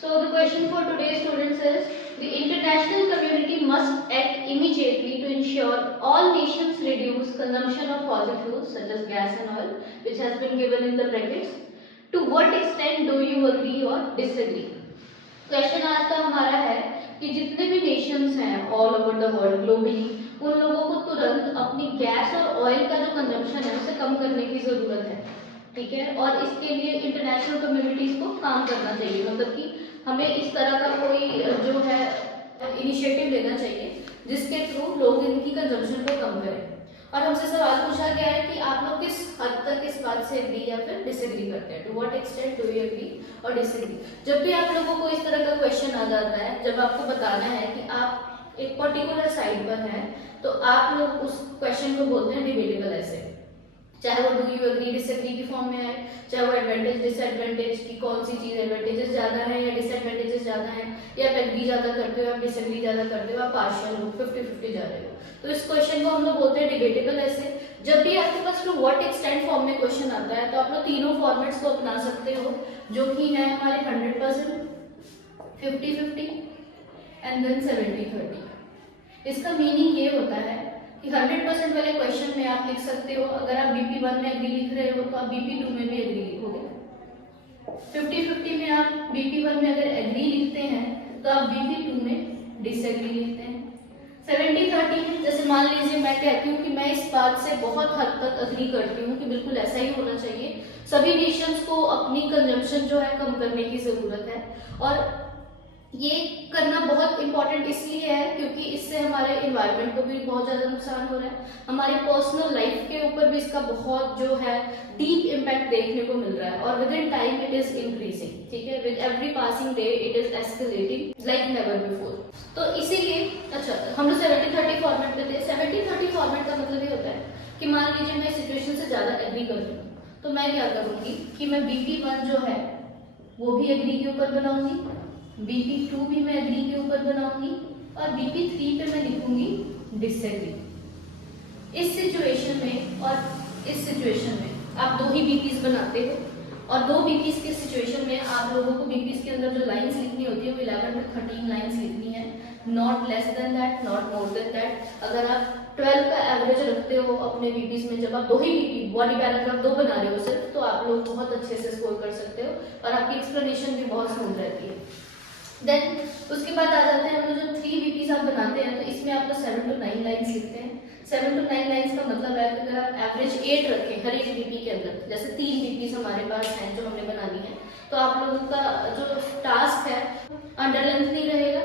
So the question for today, students, is the international community must act immediately to ensure all nations reduce consumption of fossil fuels such as gas and oil, which has been given in the brackets. To what extent do you agree or disagree? Question आज का हमारा है कि जितने भी Nations हैं all over the world globally, उन लोगों को तुरंत अपनी गैस और ऑयल का जो कंजम्पशन है उसे कम करने की जरूरत है, ठीक है। और इसके लिए इंटरनेशनल कम्युनिटीज को काम करना चाहिए, मतलब कि हमें इस तरह का कोई जो है इनिशिएटिव लेना चाहिए जिसके थ्रू लोग इनकी कंजम्पशन को कम करें। और हमसे सवाल पूछा गया है कि आप लोग किस हद तक इस बात से एग्री या फिर डिसएग्री करते हैं। To what extent do you agree और डिसएग्री। जब भी आप लोगों को इस तरह का क्वेश्चन आ जाता है, जब आपको बताना है कि आप एक पर्टिकुलर साइड पर हैं, तो आप लोग उस क्वेश्चन को बोलते हैं डिबेटेबल ऐसे, चाहे वो डू यू एग्री डिसएग्री की फॉर्म में आए, चाहे वो एडवांटेज डिसएडवांटेज की कौन सी चीज एडवांटेजेस ज्यादा है या डिसएडवांटेजेस ज्यादा है, या आप एग्री ज्यादा करते हो या डिसएग्री ज्यादा करते हो, आप पार्शियल हो, 50-50 जा रहे हो। तो इस क्वेश्चन को हम लोग बोलते हैं डिबेटेबल ऐसे। जब भी आपके पास टू व्हाट एक्सटेंट फॉर्म में क्वेश्चन आता है तो आप लोग तीनों फॉर्मेट्स को अपना सकते हो, जो कि है हमारे 100%, 50-50 एंड देन 70-30। इसका मीनिंग ये होता है कि 100% वाले क्वेश्चन में आप लिख सकते हो, अगर आप BP1 में एग्री लिख रहे हो तो आप BP2 में भी एग्री लिखोगे। 50-50 में आप BP1 में अगर एग्री लिखते हैं तो आप BP2 में डिसएग्री लिखते हैं। 70-30 जैसे मान लीजिए मैं कहती हूँ कि मैं इस बात से बहुत हद तक अग्री करती हूँ कि बिल्कुल ऐसा ही होना चाहिए, सभी नेशंस को अपनी कंजम्पशन जो है कम करने की जरूरत है। और ये करना बहुत इंपॉर्टेंट इसलिए है क्योंकि इससे हमारे एनवायरनमेंट को भी बहुत ज्यादा नुकसान हो रहा है, हमारी पर्सनल लाइफ के ऊपर भी इसका बहुत जो है डीप इम्पैक्ट देखने को मिल रहा है, और with in time it is increasing, ठीक है। With every passing day it is escalating like never before. तो इसीलिए अच्छा हम लोग 70-30 फॉर्मेट पे थे। 70-30 फॉर्मेट का मतलब ये होता है कि मान लीजिए मैं सिचुएशन से ज्यादा एग्री कर रही हूँ, तो मैं क्या करूंगी कि मैं BP1 जो है वो भी एग्री के ऊपर बनाऊंगी, BP2 भी मैं एग्री के ऊपर बनाऊंगी, और BP3 पे मैं लिखूंगी डिसएग्री। इस सिचुएशन में और इस सिचुएशन में आप दो ही BPs बनाते हो, और दो BPs के सिचुएशन में आप लोगों को BPs के अंदर जो लाइंस लिखनी होती है वो 11 to 13 लाइंस लिखनी है, not less than that, not more than that. अगर आप 12 का एवरेज रखते हो अपने BPs में, जब आप दो ही BP बॉडी पैराग्राफ दो बना रहे हो सिर्फ, तो आप लोग बहुत अच्छे से स्कोर कर सकते हो और आपकी एक्सप्लेनेशन भी बहुत स्मूथ रहती है। देन उसके बाद आ जाते हैं हम लोग जो 3 BPs आप बनाते हैं, तो इसमें आप लोग 7 to 9 लाइंस लिखते हैं। 7 to 9 लाइंस का मतलब है कि अगर आप एवरेज 8 रखें हर एक BP के अंदर, जैसे 3 BPs हमारे पास हैं जो हमने बनानी है, तो आप लोगों का जो टास्क है अंडर लेंथ नहीं रहेगा,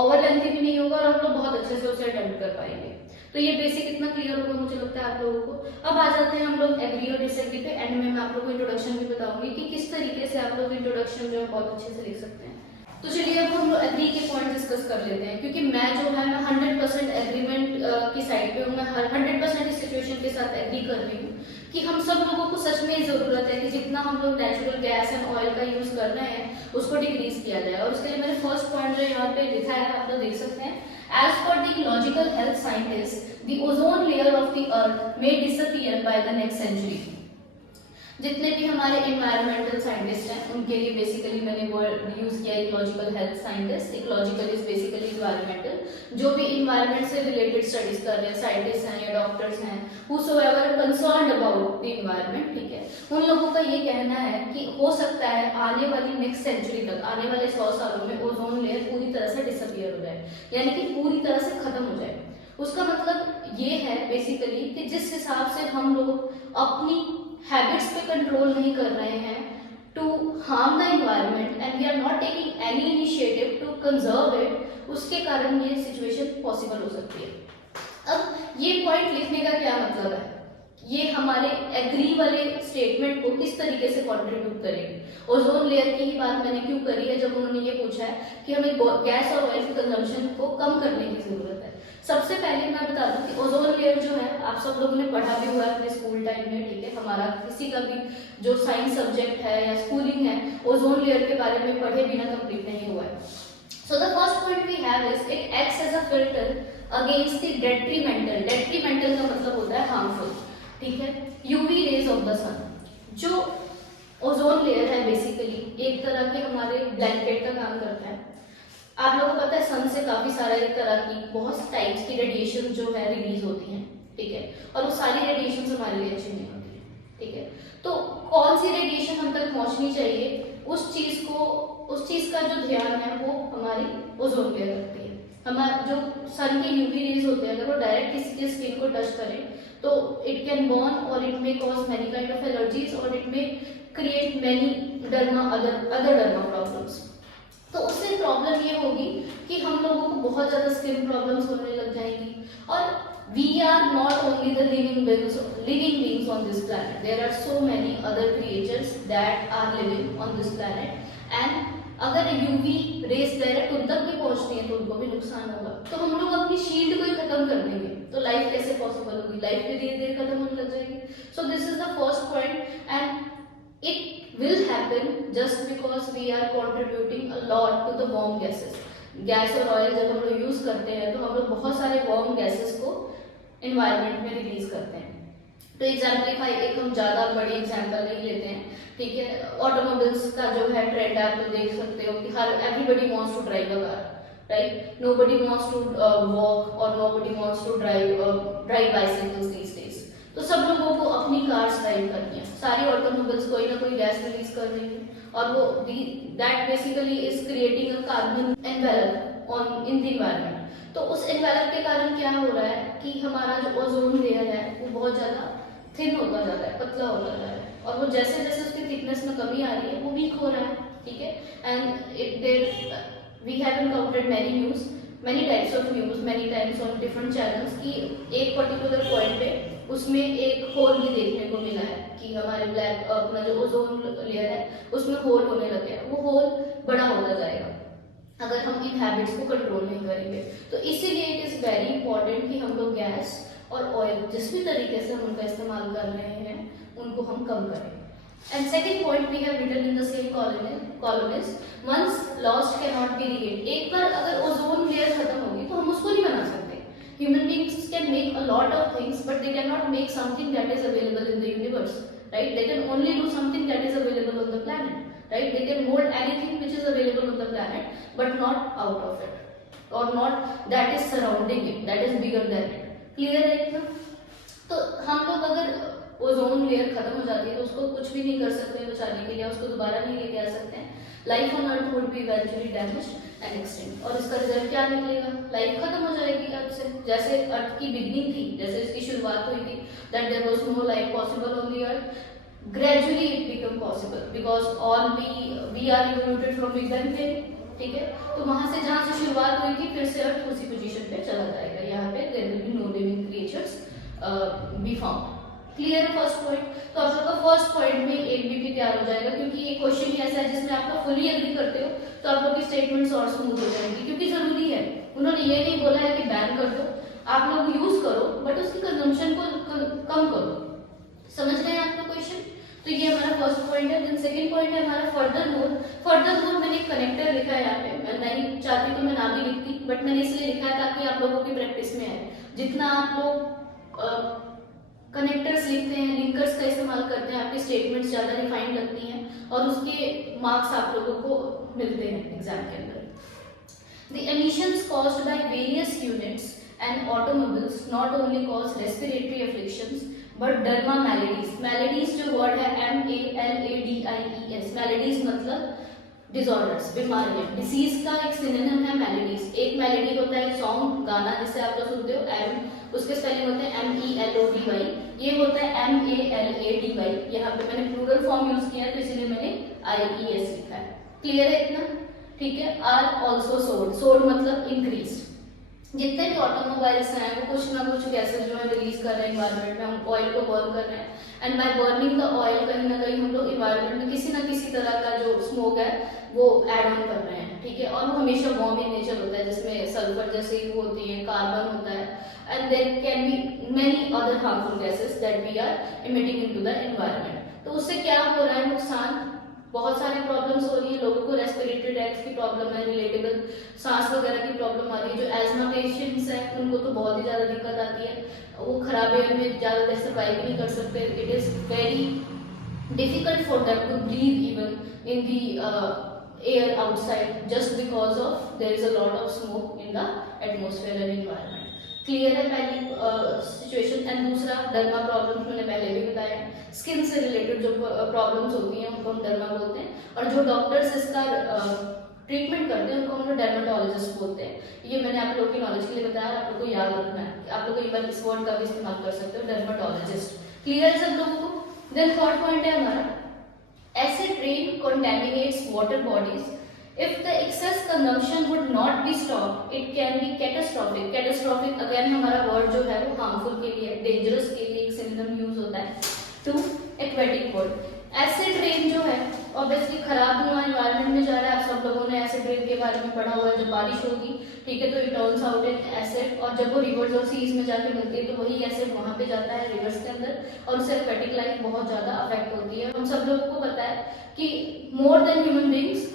ओवर लेंथ भी नहीं होगा, और हम लोग बहुत अच्छे से उसे अटेम्प्ट कर पाएंगे। तो ये बेसिक इतना क्लियर होगा मुझे लगता है आप लोगों को। अब आ जाते हैं हम लोग एग्री और डिसएग्री पे। एंड में मैं आप लोगों को इंट्रोडक्शन भी बताऊंगी कि किस तरीके से आप लोग इंट्रोडक्शन जो है बहुत अच्छे से लिख सकते हैं। तो चलिए अब हम लोग एग्री के पॉइंट डिस्कस कर लेते हैं, क्योंकि मैं जो है मैं 100% एग्रीमेंट की साइड पे हूँ, मैं 100% इस सिचुएशन के साथ एग्री कर रही हूँ कि हम सब लोगों को सच में जरूरत है कि जितना हम लोग नेचुरल गैस एंड ऑयल का यूज कर रहे हैं उसको डिक्रीज किया जाए। और उसके लिए मैंने फर्स्ट पॉइंट जो यहाँ पे लिखा है आप लोग देख सकते हैं, as per the logical health scientist the ozone layer of the earth may disappear by the next century. जितने भी हमारे इन्वायरमेंटल साइंटिस्ट हैं उनके लिए बेसिकली मैंने वर्ड यूज किया ecological health scientist. Ecological is basically environmental, जो भी इन्वायरमेंट से रिलेटेड स्टडीज कर रहे हैं, साइंटिस्ट हैं या डॉक्टर्स हैं, whosoever concerned about the environment, ठीक है, उन लोगों का ये कहना है कि हो सकता है आने वाली नेक्स्ट सेंचुरी तक, आने वाले 100 सालों में ओजोन लेयर पूरी तरह से डिसअपीयर हो जाए, यानी कि पूरी तरह से खत्म हो जाए। उसका मतलब ये है बेसिकली कि जिस हिसाब से हम लोग अपनी हैबिट्स पे कंट्रोल नहीं कर रहे हैं to harm the environment and we are not taking any initiative to conserve it, उसके कारण ये सिचुएशन पॉसिबल हो सकती है। अब ये पॉइंट लिखने का क्या मतलब है, ये हमारे एग्री वाले स्टेटमेंट को किस तरीके से कंट्रीब्यूट करेगी। ओजोन लेयर की ही बात मैंने क्यों करी है, जब उन्होंने ये पूछा है कि हमें गैस और ऑयल की कंजम्पशन को कम करने की जरूरत है। सबसे पहले मैं बता दूं कि ओजोन लेयर जो है आप सब लोगों ने पढ़ा भी हुआ है अपने स्कूल टाइम में, ठीक है। हमारा किसी का भी जो साइंस सब्जेक्ट है या स्कूलिंग है ओजोन लेयर के बारे में पढ़े बिना कंप्लीट नहीं हुआ है। So the first point we have is it acts as a filter against the detrimental का मतलब होता है हार्मफुल, ठीक है, UV rays of the sun. जो ओजोन लेयर है बेसिकली एक तरह के हमारे ब्लैंकेट का काम करता है। आप लोगों को पता है सन से काफी सारा एक तरह की बहुत टाइप्स की रेडिएशन जो है रिलीज होती हैं, ठीक है, और वो सारी रेडिएशन हमारे लिए अच्छी नहीं होती है, ठीक है। तो कौन सी रेडिएशन हम तक पहुंचनी चाहिए, उस चीज का जो ध्यान है वो हमारी ओजोन लेयर रखती है। हमारा जो सन के यूवी रेज होते हैं अगर वो डायरेक्ट किसी के स्किन को टच करें तो इट कैन बर्न और it may cause many kind of allergies और it may create many derma other derma problems. तो उससे प्रॉब्लम ये होगी कि हम लोगों को बहुत ज्यादा स्किन प्रॉब्लम्स होने लग जाएंगी। और we are not only the living beings on this planet, there are so many other creatures that are living on this planet and अगर यूवी रेस डायरेक्ट उन तक भी पहुंचती है तो उनको भी नुकसान होगा। तो हम लोग अपनी शील्ड को ही खत्म कर देंगे तो लाइफ कैसे पॉसिबल होगी, लाइफ भी धीरे धीरे खत्म होने लग जाएगी। So this is the first point and it will happen just because we are contributing a lot to the warm gases. Gas और ऑयल जब हम लोग यूज करते हैं तो हम लोग बहुत सारे वार्म गैसेस को एनवायरनमेंट में रिलीज करते हैं। तो एग्जाम्पलीफाई एक हम ज्यादा बड़ी एग्जाम्पल नहीं लेते हैं, ठीक है। ऑटोमोबाइल्स का जो है ट्रेंड आप तो देख सकते हो कि हर everybody wants to drive a car, right, nobody wants to walk और nobody wants to drive bicycles these days. तो सब लोगों को अपनी कार्स ड्राइव करनी है, सारी ऑटोमोबाइल्स कोई ना कोई गैस रिलीज कर रही है और वो that basically is creating a carbon envelope on in the environment. तो उस एनवेलप के कारण क्या हो रहा है कि हमारा जो ओजोन लेयर है वो बहुत ज्यादा थिन होता जा रहा है, पतला होता जा रहा है और वो जैसे जैसे उसकी थिकनेस में कमी आ रही है वो वीक हो रहा है, ठीक है। And it there we have encountered many types of news many times on different channels कि एक पर्टिकुलर पॉइंट पे उसमें एक होल भी देखने को मिला है कि हमारे ब्लैक अपना जो ओजोन लेयर है उसमें होल होने लगे हैं, वो होल बड़ा होता जाएगा अगर हम इन हैबिट्स को कंट्रोल नहीं करेंगे। तो इसीलिए इट इज वेरी इंपॉर्टेंट कि हम लोग गैस और ऑयल जिस भी तरीके से हम उनका इस्तेमाल कर रहे हैं उनको हम कम करें। And second point we have written in the same column is once lost can not be regained. एक बार अगर ओजोन लेयर खत्म होगी तो हम उसको नहीं बना सकते। Human beings can make a lot of things but they can not make something that is available in the universe, right. They can only do something that is available on the planet, right? They can mold anything which is available on the planet but not out of it or not that is surrounding it, that is bigger than it. Clear है ना? तो हम लोग अगर ozone layer खत्म हो जाती है तो उसको कुछ भी नहीं कर सकते बचाने के लिए, उसको दोबारा नहीं लेके आ सकते हैं। Life on earth would be eventually damaged and extinct. और इसका रिजल्ट क्या निकलेगा, लाइफ खत्म हो जाएगी अर्थ से। जैसे अर्थ की बिगनिंग थी, जैसे इसकी शुरुआत हुई थी, that there was no life possible on the earth, gradually it become possible because all we are evoluted from big bang theory, ठीक है। तो वहां से जहां से शुरुआत हुई थी फिर से अर्थ उसी पोजीशन पे चला जाएगा, यहाँ पे there will be no living creatures be found। Clear है फर्स्ट पॉइंट। तो आप लोग का फर्स्ट पॉइंट में एक भी तैयार हो जाएगा क्योंकि ये क्वेश्चन ही ऐसा है जिसमें आप फुली एग्री करते हो तो आप लोग की स्टेटमेंट्स और स्मूथ हो जाएंगी क्योंकि जरूरी है। उन्होंने ये नहीं बोला है कि बैन कर दो, आप लोग यूज करो बट उसकी कंजम्पशन को कम करो। समझ गए आपका क्वेश्चन? तो ये हमारा फर्स्ट पॉइंट है। देन सेकंड पॉइंट है हमारा फर्दर मोर मैंने एक कनेक्टर लिखा है यहाँ पे, मैं नहीं चाहती तो मैं ना भी लिखती बट मैंने इसलिए लिखा है ताकि आप लोगों की प्रैक्टिस में आए। जितना आप लोग कनेक्टर्स लिखते हैं, लिंकर्स का इस्तेमाल करते हैं, आपकी स्टेटमेंट्स ज्यादा रिफाइंड लगती हैं और उसके मार्क्स आप लोगों को मिलते हैं एग्जाम के अंदर। The emissions caused by various units and automobiles not only cause respiratory afflictions but derma maladies. Maladies जो वर्ड है MALADIES, मैलेडीज मतलब डिसऑर्डर्स, बीमारियां। डिसीज का एक सिनोनिम है मैलेडीज। एक मैलेडी होता है सॉन्ग, गाना जिसे आप लोग सुनते हो, एम उसके स्पेलिंग होते हैं MELODY, ये होता है MALADY। यहाँ पे मैंने प्लूरल फॉर्म यूज किया है तो इसीलिए मैंने IES लिखा है। क्लियर है इतना? ठीक है। आर ऑल्सो सोड, सोड मतलब इंक्रीज। जितने भी ऑटोमोबाइल्स हैं वो कुछ ना कुछ गैसेस जो है रिलीज कर रहे हैं इन्वायरमेंट में, हम ऑयल को बर्न कर रहे हैं and by burning the oil कहीं ना कहीं हम लोग इन्वायरमेंट में किसी ना किसी तरह का जो स्मोक है वो ऐड ऑन कर रहे हैं, ठीक है। और वो हमेशा वार्म इन नेचर होता है जिसमें सल्फर जैसे वो होती है, कार्बन होता है and there can be many other harmful gases that we are emitting into the environment. तो उससे क्या हो रहा है नुकसान, बहुत सारी प्रॉब्लम्स हो रही है लोगों को। रेस्पिरेटरी ट्रैक्ट की प्रॉब्लम है, रिलेटेबल सांस वगैरह की प्रॉब्लम आ रही है। जो एजमा पेशेंट्स हैं उनको तो बहुत ही ज्यादा दिक्कत आती है, वो खराब एयर में ज्यादा देर सर्वाइव नहीं कर सकते। It is very difficult for them to breathe even in the air outside, just because of there is a lot of smoke in the atmosphere and environment. Clear है पहली सिचुएशन। एंड दूसरा derma problems मैंने पहले भी बताया, skin से related जो problems होती हैं उनको हम डर्मा बोलते हैं, और जो डॉक्टर्स इसका ट्रीटमेंट करते हैं उनको हम लोग डर्मेटोलॉजिस्ट बोलते हैं। ये मैंने आप लोग की नॉलेज के लिए बताया, आप लोग को याद रखना है, आप लोग एक बार इस वर्ड का भी इस्तेमाल कर सकते हो, डर्मेटोलॉजिस्ट। क्लियर है सब लोगों को? देन थर्ड पॉइंट है हमारा, acid rain contaminates water bodies. If the excess consumption would not be stopped, it can be catastrophic. Catastrophic again हमारा word जो है वो harmful के लिए, dangerous के लिए एक synonym use होता है to aquatic world. Acid rain जो है obviously खराब धुआं environment में जा रहा है। आप सब लोगों ने acid rain के बारे में पढ़ा हुआ है, जब बारिश होगी ठीक है तो it turns out in acid, और जब वो rivers और seas में जाके मिलती है तो वही acid वहाँ पे जाता है rivers के अंदर, और उससे aquatic life बहुत ज़्यादा affect होती है। हम सब लोगों को पता है कि more than human beings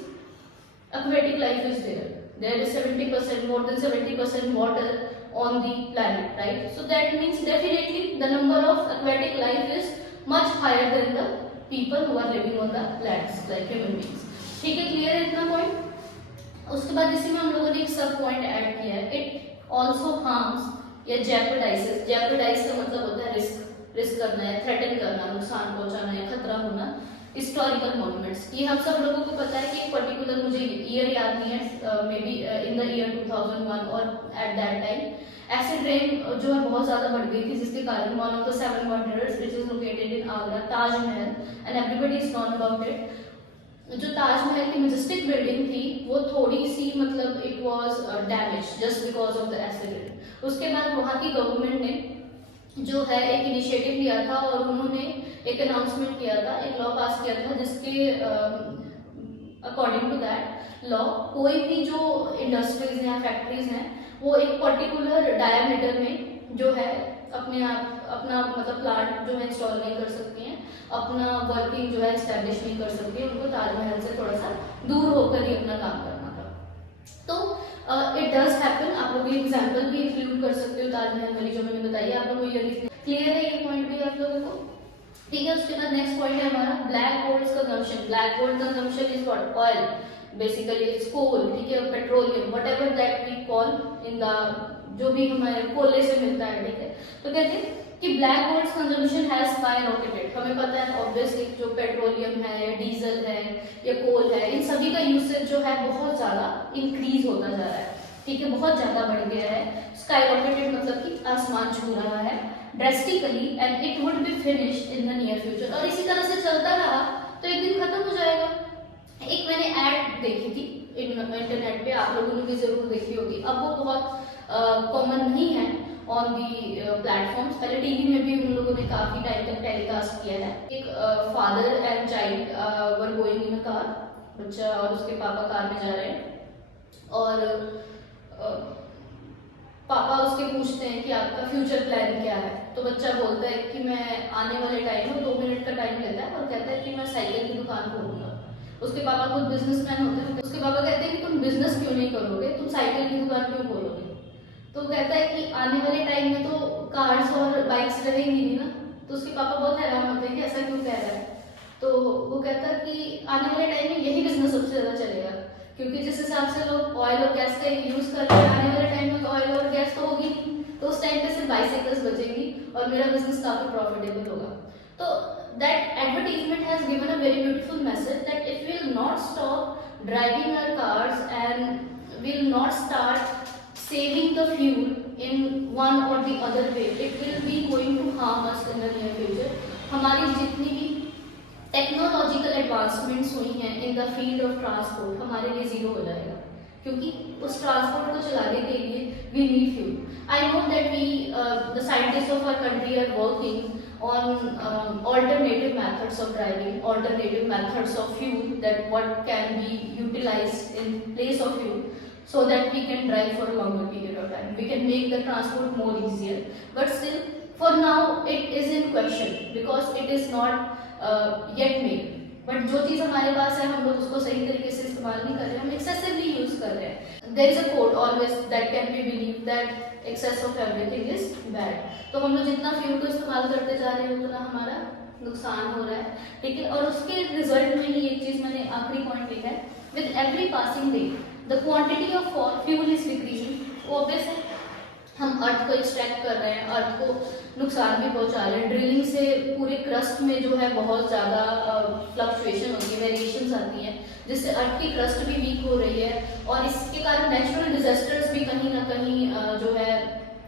aquatic life is there. There is 70%, more than 70% water on the planet, right? So that means definitely the number of aquatic life is much higher than the people who are living on the lands, like human beings. ठीक है, clear है इतना point? उसके बाद इसी में हम लोगों ने एक सब पॉइंट ऐड किया है, इट ऑल्सो हार्म्स या जेपरडाइजेस। जेपरडाइज का मतलब होता है रिस्क करना है, थ्रेटन करना, नुकसान पहुंचाना है, खतरा होना। हिस्टोरिकल मॉन्यूमेंट्स, ये हम सब लोगों को पता है कि एक पर्टिकुलर, मुझे ईयर याद नहीं है, may be in the year 2001 और at that time acid rain जो है बहुत ज़्यादा बढ़ गई थी, जिसके कारण one of the 7 wonders which is located in Agra, Taj Mahal, and everybody is non about it. जो ताजमहल की मेजेस्टिक बिल्डिंग थी वो थोड़ी सी मतलब it was damage just because of the acid rain. उसके बाद वहाँ की गवर्नमेंट ने जो है एक इनिशिएटिव लिया था और उन्होंने एक अनाउंसमेंट किया था, एक लॉ पास किया था जिसके अकॉर्डिंग टू दैट लॉ कोई भी जो इंडस्ट्रीज हैं, फैक्ट्रीज हैं, वो एक पर्टिकुलर डायमीटर में जो है अपना मतलब प्लांट जो है इंस्टॉल नहीं कर सकती हैं, अपना वर्किंग जो है इस्टेब्लिश नहीं कर सकती है, उनको ताजमहल से थोड़ा सा दूर होकर ही अपना काम करना था। तो इट डज हैपन, आप लोग ये एग्जांपल भी इंक्लूड कर सकते हो ताजमहल वाली जो मैंने बताई, आप लोगों को ये क्लियर है ये पॉइंट भी आप लोगों को? ठीक है, उसके बाद नेक्स्ट पॉइंट है हमारा black gold consumption. Black gold consumption is what? Oil, basically it's coal, ठीक है, petroleum, whatever that we call in the, जो भी हमारे कोयले से मिलता है, ठीक है। तो कहते हैं कि ब्लैक गोल्ड कंजम्पशन हैज स्काईरॉकेटेड। हमें पता है ऑब्वियसली जो पेट्रोलियम है, डीजल है या कोल है, इन सभी का यूसेज जो है बहुत ज्यादा इंक्रीज होता जा रहा है, ठीक है, बहुत ज्यादा बढ़ गया है। स्काईरॉकेटेड मतलब कि आसमान छू रहा है drastically, and it would be finished in the near future. और इसी तरह से चलता रहा तो एक दिन खत्म हो जाएगा। एक मैंने ऐड देखी थी इंटरनेट पे, आप लोगों ने भी जरूर देखी होगी, अब वो बहुत कॉमन नहीं है ऑन दी प्लेटफॉर्म्स, पहले टीवी में भी उन लोगों ने काफी टाइम तक टेलीकास्ट किया है। एक father and child were going in a car, बच्चा और उसके पापा कार में जा रहे हैं और पापा उसके पूछते हैं कि आपका फ्यूचर प्लान क्या है। तो बच्चा बोलता है कि मैं आने वाले टाइम में 2 मिनट का टाइम लेता है और कहता है कि मैं साइकिल की दुकान खोलूंगा। उसके पापा खुद बिजनेसमैन होते हैं, उसके पापा कहते हैं कि तुम बिजनेस क्यों नहीं करोगे, तुम साइकिल की दुकान क्यों खोलोगे? तो कहता है कि आने वाले टाइम में तो कार्स और बाइक्स रहेंगी नहीं ना। तो उसके पापा बहुत हैरान होते हैं कि ऐसा क्यों कह रहा है। तो वो कहता है कि आने वाले टाइम में यही बिजनेस सबसे ज्यादा चलेगा, क्योंकि जिस हिसाब से लोग ऑयल और गैस का यूज कर रहे हैं, आने वाले टाइम में तो ऑयल और गैस तो होगी नहीं, तो उस टाइम पे सिर्फ बाइसाइकिल्स बचेंगी और मेरा बिजनेस काफी प्रॉफिटेबल होगा। तो that advertisement has given a very beautiful message that if we will not stop driving our cars and will not start saving the fuel in one or the other way, it will be going to harm us in the near future. हमारी जितनी भी technological advancements हुई हैं in the field of transport हमारे लिए zero हो जाएगा, क्योंकि उस ट्रांसपोर्ट को चलाने के लिए we need fuel. I know that we the scientist of our country are working on alternative methods of driving, alternative methods of fuel, that what can be utilized in place of fuel, so that we can drive for a longer period of time. We can make the transport more easier. But still, for now, it is in question because it is not yet made. But जो चीज़ हमारे पास है हम लोग उसको सही तरीके से इस्तेमाल नहीं कर रहे, हम excessively यूज कर रहे हैं. There is a quote always that can be believed that excess of everything is bad. तो हम लोग जितना फ्यूल को इस्तेमाल करते जा रहे हैं उतना हमारा नुकसान हो रहा है, ठीक है। और उसके रिजल्ट में ही एक चीज मैंने आखिरी पॉइंट लिखा है, with every passing day the quantity of fuel is decreasing. Obvious है, हम अर्थ को एक्सट्रैक्ट कर रहे हैं, अर्थ को नुकसान भी पहुंचा रहे हैं। ड्रिलिंग से पूरे क्रस्ट में जो है बहुत ज़्यादा फ्लक्चुएशन होती है, वेरिएशंस आती हैं, जिससे अर्थ की क्रस्ट भी वीक हो रही है। और इसके कारण नेचुरल डिजास्टर्स भी कहीं ना कहीं जो है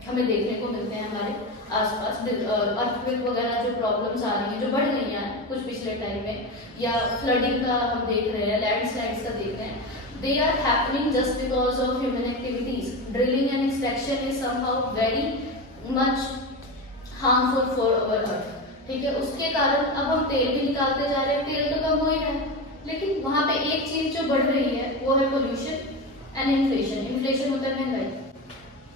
हमें देखने को मिलते हैं हमारे आसपास। अर्थक्वेक वगैरह जो प्रॉब्लम्स आ रही हैं, जो बढ़ गई हैं कुछ पिछले टाइम में, या फ्लडिंग का हम देख रहे हैं, लैंडस्लाइड्स का देख रहे हैं, they are happening just because of human activities. Drilling and extraction is somehow very much harmful for our earth, ठीक है। उसके कारण अब हम तेल भी निकालते जा रहे हैं, तेल तो कम हो ही रहा है, लेकिन वहां पे एक चीज जो बढ़ रही है वो है पोल्यूशन एंड इन्फ्लेशन। इन्फ्लेशन होता है महंगाई,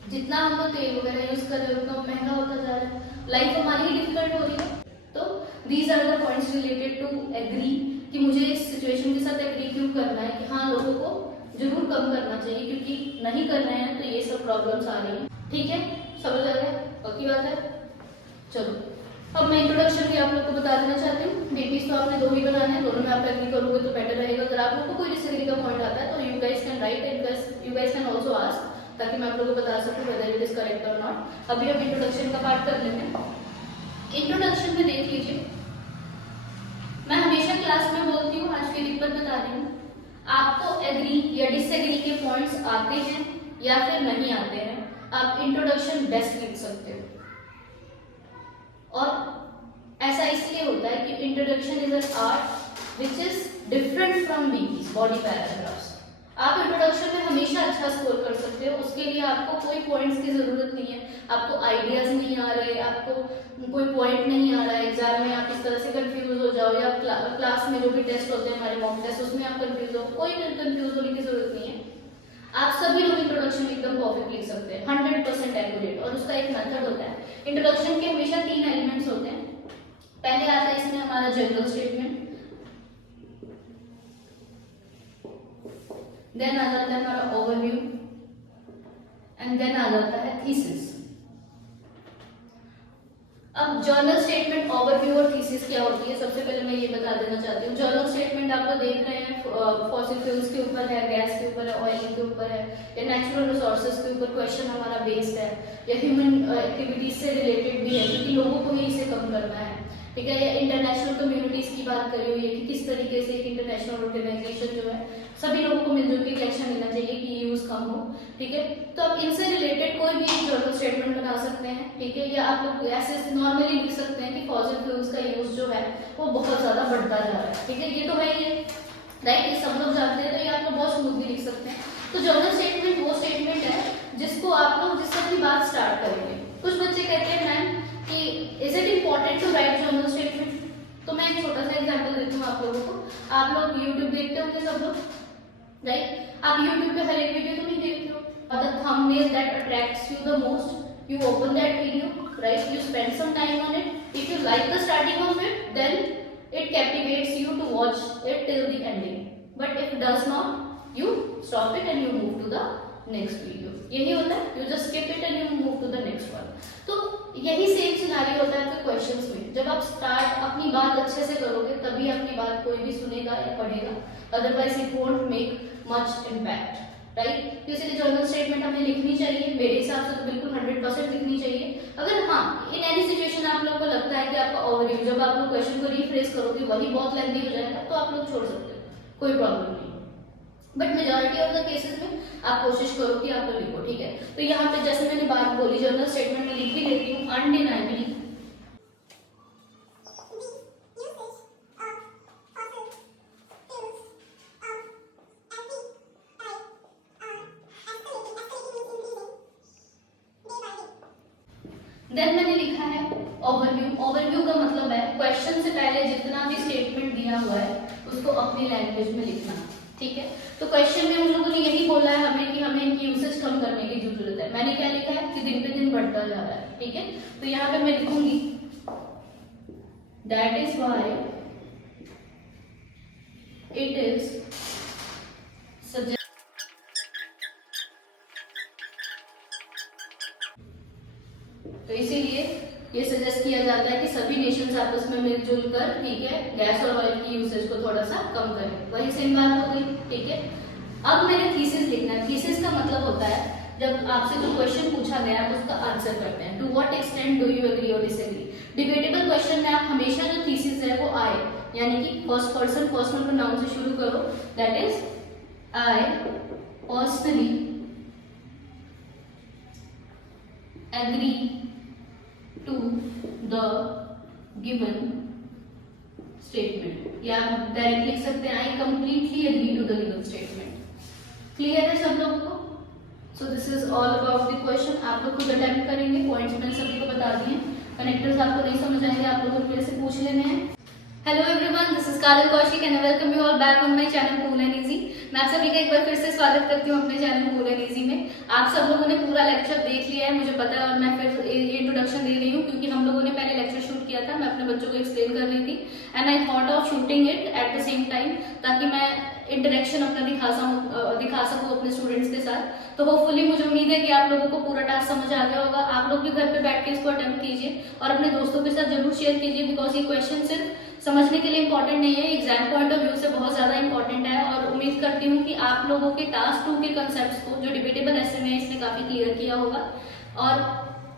जितना हम लोग तेल वगैरह यूज कर रहे हैं उतना महंगा होता जा रहा है, लाइफ हमारी ही डिफिकल्ट हो रही है। तो these are the points related to agree, कि मुझे इस सिचुएशन के साथ एग्री क्यों करना है, कि हाँ लोगों को जरूर कम करना चाहिए, क्योंकि नहीं कर रहे हैं तो ये सब प्रॉब्लम्स आ रही हैं, ठीक है। समझ आ गया, पक्की बात है। चलो अब मैं इंट्रोडक्शन भी आप लोग को बता देना चाहती हूँ। बीपीस तो आपने 2 ही बनाने हैं, दोनों में आप एग्री करोगे तो बेटर रहेगा। अगर आप लोग को कोई डिसएग्री का पॉइंट आता है तो you guys can write and you guys can also ask, ताकि मैं आप लोगों को बता सकूं वेदर इट इज करेक्ट और नॉट। अभी हम इंट्रोडक्शन का पार्ट कर लेते हैं। इंट्रोडक्शन में देख लीजिए, मैं हमेशा क्लास में बोलती हूँ, आज फिर एक बार बता रही हूँ, आपको एग्री या डिसएग्री के पॉइंट्स आते हैं या फिर नहीं आते हैं, आप इंट्रोडक्शन बेस्ट लिख सकते हो। और ऐसा इसलिए होता है कि introduction is an art which is different from बीपीस बॉडी पैराग्राफ्स। आप इंट्रोडक्शन में हमेशा अच्छा स्कोर कर सकते हो, उसके लिए आपको कोई पॉइंट्स की जरूरत नहीं है। आपको आइडियाज नहीं आ रहे, आपको कोई पॉइंट नहीं आ रहा है एग्जाम में, आप इस तरह से कंफ्यूज हो जाओ, या क्लास में जो भी टेस्ट होते हैं हमारे मॉक टेस्ट, उसमें आप कंफ्यूज हो, कोई कंफ्यूज होने की जरूरत नहीं है। आप सभी लोग इंट्रोडक्शन एकदम परफेक्ट लिख सकते हैं, 100% एक्यूरेट। और उसका एक मेथड होता है। इंट्रोडक्शन के हमेशा 3 एलिमेंट्स होते हैं। पहले आता है इसमें हमारा जनरल स्टेटमेंट, देन आ जाता है हमारा ओवरव्यू, एंड देन आ जाता है थीसिस। अब जर्नल स्टेटमेंट, ओवरव्यू और थीसिस क्या होती है, सबसे पहले मैं ये बता देना चाहती हूँ। जर्नल स्टेटमेंट आप तो देख रहे हैं, फॉसिल फ्यूल्स के ऊपर है, गैस के ऊपर है, ऑयल के ऊपर है, या नेचुरल रिसोर्सेज के ऊपर क्वेश्चन हमारा बेस्ड है, या ह्यूमन एक्टिविटीज से रिलेटेड भी है, क्योंकि लोगों को ही इसे कम करना है, ठीक है। या इंटरनेशनल कम्युनिटीज की बात करी हुई है कि किस तरीके से एक इंटरनेशनल ऑर्गेनाइजेशन जो है सभी लोगों को मिलजुल के एक्शन लेना चाहिए कि यूज कम हो, ठीक है। तो आप इनसे रिलेटेड कोई भी एक जर्नल स्टेटमेंट बना सकते हैं, ठीक है। या आप लोग ऐसे नॉर्मली लिख सकते हैं कि फॉसिल फ्यूल्स का यूज जो है वो बहुत ज्यादा बढ़ता जा रहा है, ठीक है। ये तो है ही, राइट, ये सब लोग जानते हैं, तो ये आप लोग बहुत स्मूथली लिख सकते हैं। तो जर्नल स्टेटमेंट वो स्टेटमेंट है जिसको आप लोग जिससे अपनी बात स्टार्ट करेंगे। कुछ बच्चे कहते हैं मैम कि is it important to write journal statement, तो मैं एक छोटा सा एग्जांपल देती हूँ आप लोगों को। आप लोग यूट्यूब देखते होंगे सब लोग, राइट। आप यूट्यूब पे हर एक वीडियो तो नहीं देखते हो, और the thumbnail that attracts you the most, you open that video, right, you spend some time on it, if you like the starting of it, then it captivates you to watch it till the ending, but if does not, you stop it and you move to the next video. यही होता है, you just skip it and you move to the next one. तो यही same scenario होता है आपके questions में। जब आप स्टार्ट अपनी बात अच्छे से करोगे तभी आपकी बात कोई भी सुनेगा या पढ़ेगा, otherwise it won't make much impact, right. तो इसलिए जर्नल स्टेटमेंट हमें लिखनी चाहिए, मेरे हिसाब से तो बिल्कुल 100% लिखनी चाहिए। अगर हाँ इन एनी सिचुएशन आप लोग को लगता है कि आपका ओवरव्यू, जब आप लोग क्वेश्चन को रीफ्रेश करोगे वही बहुत लेंथी हो जाएगा, तो आप लोग छोड़ सकते हो, कोई प्रॉब्लम नहीं। But majority of the cases में आप कोशिश करो कि आप लोग लिखो, ठीक है। तो यहाँ पे जैसे मैंने बात बोली, जर्नल स्टेटमेंट में लिख भी लेती हूँ, अनडिनाइबली देन मैंने लिखा है ओवरव्यू। ओवरव्यू का मतलब है क्वेश्चन से पहले जितना भी स्टेटमेंट दिया हुआ है उसको अपनी लैंग्वेज में लिखना, ठीक है। तो क्वेश्चन में उन लोगों ने यही बोला है हमें कि हमें इनकी यूसेज कम करने की जरूरत है। मैंने क्या लिखा है कि दिन पे दिन बढ़ता जा रहा है, ठीक है। तो यहाँ पे मैं लिखूंगी that is why it is suggest, तो इसीलिए ये सजेस्ट किया जाता पता है कि सभी नेशंस आपस में मिलजुल कर, ठीक है, गैस और ऑयल की यूसेज को थोड़ा सा कम करें। वही सेम बात हो गई, ठीक है। अब मैंने थीसिस लिखना है। थीसिस का मतलब होता है जब आपसे जो क्वेश्चन पूछा गया आप उसका आंसर करते हैं। To what extent do you agree और डिसएग्री। डिबेटेबल क्वेश्चन में आप हमेशा जो थीसिस है वो आए, यानी कि फर्स्ट पर्सन पर्सनल प्रोनाउन से शुरू करो, that is I personally agree to the given statement, या डायरेक्ट लिख सकते हैं I completely agree to the given statement. Clear है सब लोगों को? So this is all about the question. आप लोग खुद अटेम्प्ट करेंगे, पॉइंट्स मैंने सभी को बता दिए। कनेक्टर्स आपको नहीं समझ आएंगे, आप लोगों को मेरे से पूछ लेने हैं। Hello everyone, this is Kajal Kaushik and welcome you all back on my channel cool and easy. मैं आप सभी का एक बार फिर से स्वागत करती हूँ अपने चैनल कूल एंड इजी में। आप सब लोगों ने पूरा लेक्चर देख लिया है, मुझे पता है, और मैं फिर इंट्रोडक्शन दे रही हूँ क्योंकि हम लोगों ने पहले लेक्चर शूट किया था, मैं अपने बच्चों को एक्सप्लेन कर रही थी and I thought of shooting it at the same time, ताकि मैं इंटरेक्शन अपना दिखा सकूं अपने स्टूडेंट्स के साथ। तो होपफुली मुझे उम्मीद है कि आप लोगों को पूरा टास्क समझ आ गया होगा। आप लोग भी घर पे बैठ के इसको अटेम्प्ट कीजिए और अपने दोस्तों के साथ जरूर शेयर कीजिए, बिकॉज ये क्वेश्चन सिर्फ समझने के लिए इंपॉर्टेंट नहीं है, एग्जाम पॉइंट ऑफ व्यू से बहुत ज्यादा इंपॉर्टेंट है। और उम्मीद करती हूँ कि आप लोगों के टास्क 2 के कंसेप्ट को, जो डिबेटेबल ऐसे में इसने काफी क्लियर किया होगा। और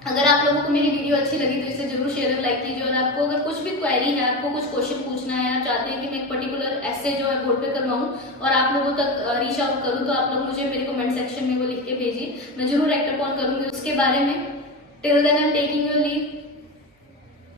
अगर आप लोगों को मेरी वीडियो अच्छी लगी तो इसे जरूर शेयर और लाइक कीजिए। और आपको अगर कुछ भी क्वेरी है, आपको कुछ क्वेश्चन पूछना है, आप चाहते हैं कि मैं एक पर्टिकुलर ऐसे जो है बोर्ड पे करवाऊं और आप लोगों तक रीच आउट करूं, तो आप लोग मुझे मेरे कमेंट सेक्शन में वो लिख के भेजिए, मैं जरूर एक्ट अपॉन करूंगी उसके बारे में। Till then I am taking your leave.